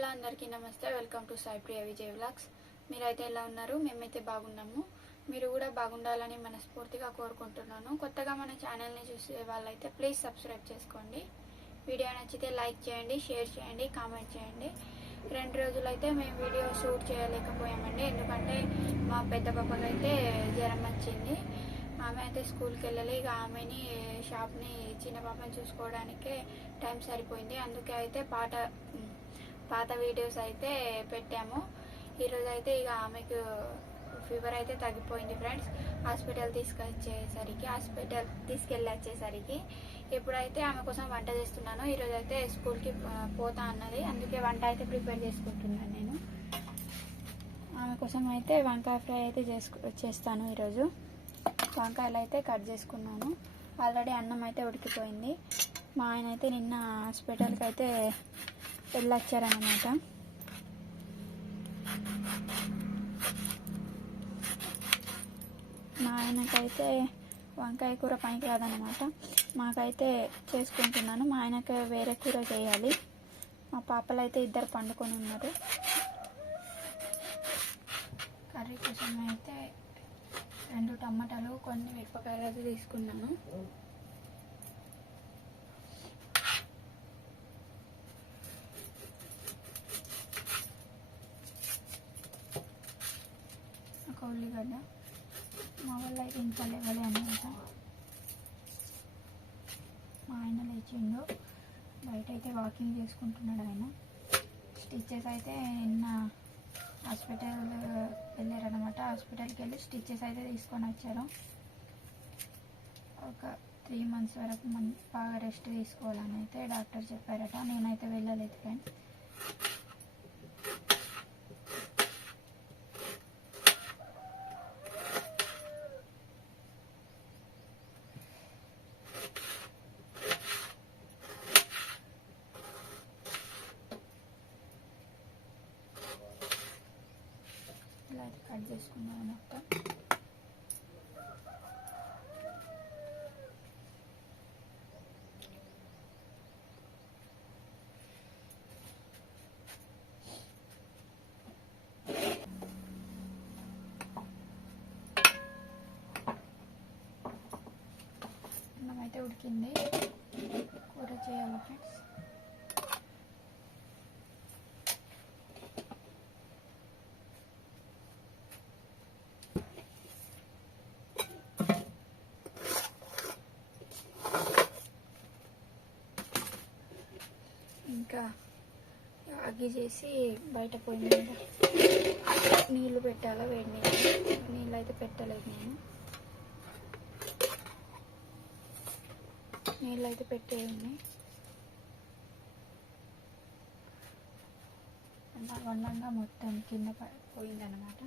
Hello అందరికీ నమస్తే. Welcome to Sai Priya Vijay vlogs. మీరైతే ఎలా ఉన్నారు? మేమైతే బాగున్నాము. మీరు కూడా బాగుండాలని మనస్ఫూర్తిగా కోరుకుంటున్నాను. కొత్తగా మన ఛానల్ని చూసే వాళ్ళైతే ప్లీజ్ సబ్స్క్రైబ్ చేసుకోండి. వీడియో నచ్చితే లైక్ చేయండి, షేర్ చేయండి, కామెంట్ చేయండి. 2 రోజులైతే మేము వీడియో షూట్ చేయలేకపోయామండి. ఎందుకంటే మా పెద్ద పాపకి అయితే జ్వరం వచ్చింది. ఆమె అయితే స్కూల్కి వెళ్ళాలి. ఇక ఆమెని షాప్ని చిన్న పాపని చూసుకోవడానికే టైం సరిపోయింది. అందుకే అయితే పాత వీడియోస్ అయితే పెట్టాము. ఈరోజు అయితే ఇక ఆమెకు ఫీవర్ అయితే తగ్గిపోయింది ఫ్రెండ్స్. హాస్పిటల్ తీసుకెళ్ళి వచ్చేసరికి ఇప్పుడైతే ఆమె కోసం వంట చేస్తున్నాను. ఈరోజు అయితే స్కూల్కి పోతా అన్నది, అందుకే వంట అయితే ప్రిపేర్ చేసుకుంటున్నాను నేను. ఆమె కోసం అయితే వంకాయ ఫ్రై అయితే చేస్తాను. ఈరోజు వంకాయలు అయితే కట్ చేసుకున్నాను. ఆల్రెడీ అన్నం అయితే ఉడికిపోయింది. మా ఆయన అయితే నిన్న హాస్పిటల్కి అయితే వెళ్ళొచ్చారనమాట. మా ఆయనకైతే వంకాయ కూర పనికి రాదనమాట. మాకైతే చేసుకుంటున్నాను. మా ఆయనకి వేరే కూర చేయాలి. మా పాపలు అయితే 2 పండుకొని ఉన్నారు. కర్రీ కోసం అయితే 2 టమాటాలు, కొన్ని మిరపకాయలు అయితే తీసుకున్నాను. ఒక ఉల్లిగడ్డ. మా వల్ల అయితే ఇంకా లేవాలి అన్నమాట. మా ఆయన లేచిండు, బయట అయితే వాకింగ్ చేసుకుంటున్నాడు ఆయన. స్టిచ్చెస్ అయితే నిన్న హాస్పిటల్ వెళ్ళారనమాట. హాస్పిటల్కి వెళ్ళి స్టిచ్చెస్ అయితే తీసుకొని వచ్చారు. ఒక 3 months వరకు బాగా రెస్ట్ తీసుకోవాలని అయితే డాక్టర్ చెప్పారట. నేనైతే వెళ్ళలేదు ఫ్రెండ్స్. ఇలా అయితే కట్ చేసుకున్నాను మొత్తం. అన్నం అయితే ఉడికింది. కూర చేయాలి ఫ్రెండ్స్. ఇంకా అగ్గి చేసి బయట పొయ్యి మీద నీళ్ళు పెట్టాలా, వేడి నీళ్ళు అయితే పెట్టలేదు నేను. నీళ్ళు అయితే పెట్టేయండి. వండంగా మొత్తం కింద పోయిందనమాట.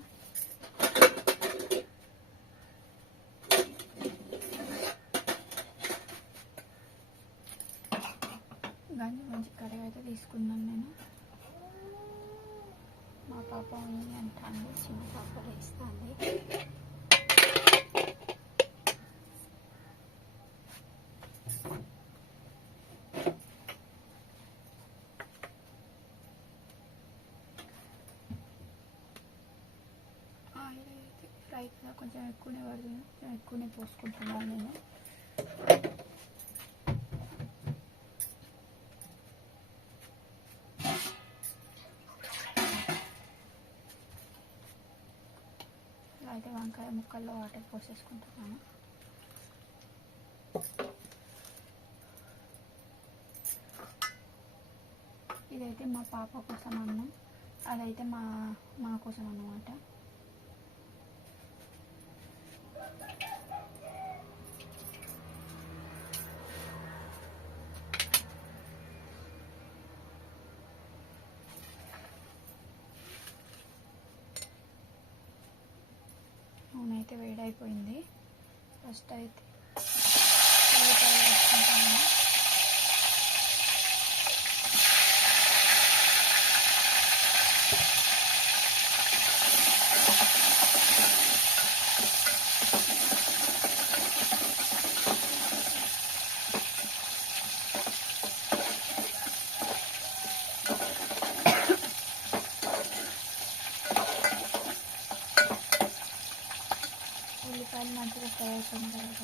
గంజి మంచి కడిగి అయితే తీసుకున్నాను నేను. మా పాప ఉంది అంటాను, చిన్న పాప లేస్తుంది. ఆయిల్ అయితే ఫ్రై కూడా కొంచెం ఎక్కువనే పడుతుంది, కొంచెం ఎక్కువనే పోసుకుంటున్నాను నేను. అయితే వంకాయ ముక్కల్లో వాటర్ పోసేసుకుంటున్నాను. ఇదైతే మా పాప కోసం అన్నం, అదైతే మా కోసం అన్నమాట. నూనె అయితే వేడైపోయింది. ఫస్ట్ అయితే ఉల్లిపాయలు వేసుకుంటాను. మెత్తగా అయిపోయిన తర్వాత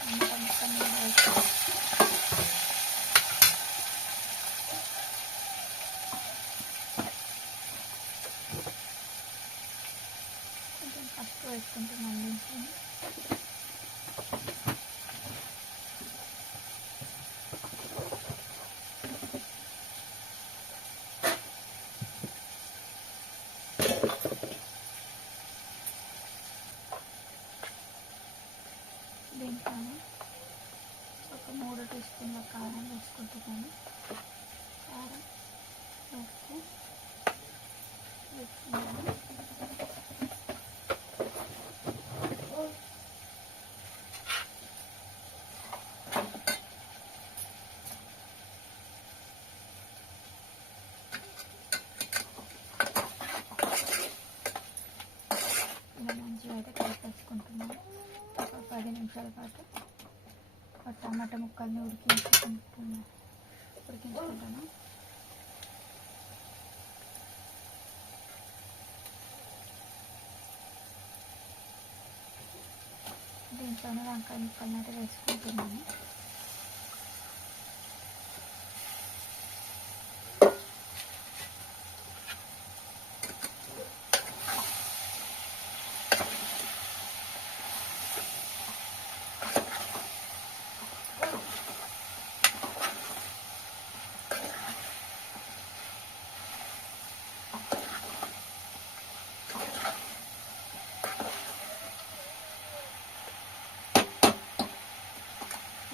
టమాటా ముక్కలు కూడా వేసి కొంచెం పసుపు వేసుకుంటున్నాను దీంట్లో. దీంట్లో ఒక 3 టీ స్పూన్ల కారం వేసుకుంటున్నాను. కారం, ఉప్పు వేసుకున్నాను. ఇలా మంచిగా అయితే కలిపేసుకుంటున్నాను. ఒక 10 నిమిషాల పాటు టమాటా ముక్కల్ని ఉడికించుకుంటాను. దీంట్లోనే వంకాయ ముక్కల్ని అయితే వేసుకుంటున్నాను.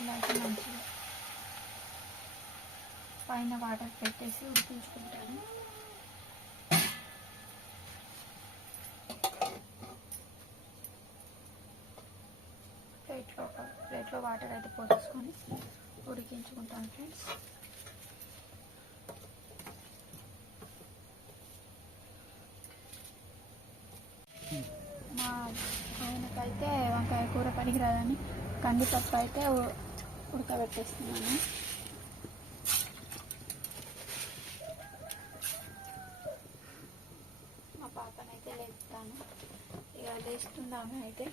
ఇలా అయితే మంచిగా పైన వాటర్ పెట్టేసి ఉడికించుకుంటాను. ప్లేట్లో వాటర్ అయితే పోసేసుకొని ఉడికించుకుంటాను ఫ్రెండ్స్. మా ఆయనకైతే వంకాయ కూర పనికిరాదని కందిపప్పు అయితే ఉడకబెట్టేస్తున్నాను. మా పాపనైతే లేపుతాను. ఇక లేస్తుంది ఆమె అయితే.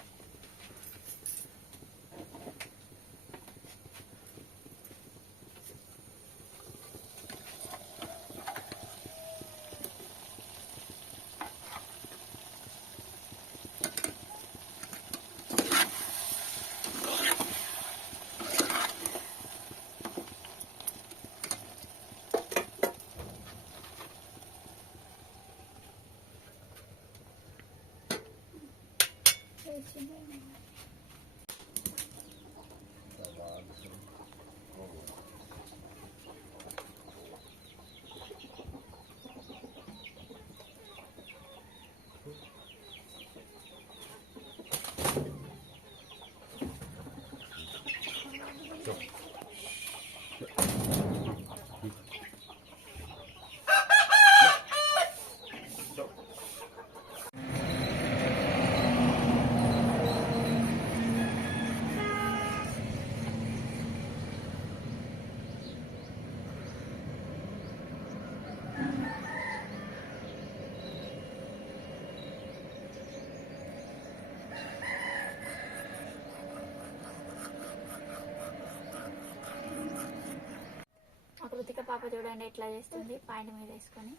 కృతిక పాప చూడండి ఎట్లా చేస్తుంది, పాయింట్ మీద వేసుకొని.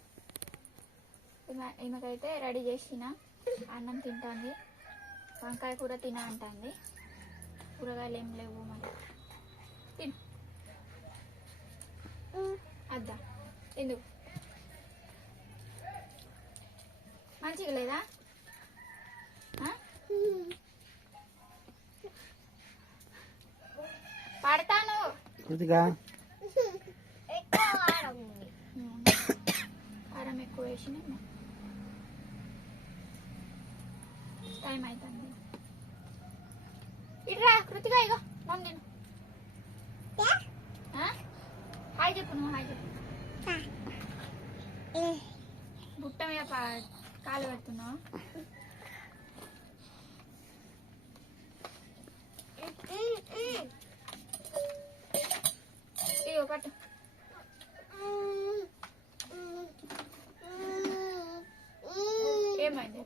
ఈమెకైతే రెడీ చేసిన అన్నం తింటుంది. వంకాయ కూర తిన అంటుంది. కూరగాయలు ఏం లేవు మరి తిను. అద్దా ఎందుకు మంచిగా లేదా? పడతాను. కారం ఎక్కువ వేసిన టైం అవుతుంది. ఇట్రా కృతిగా, ఇగో నేను హాయ్ చెప్పు. నువ్వు హాయ్ చెప్పు. బుట్ట మీద కాలు పెడుతున్నావు. ఇగో పట్టు. ఏమైంది?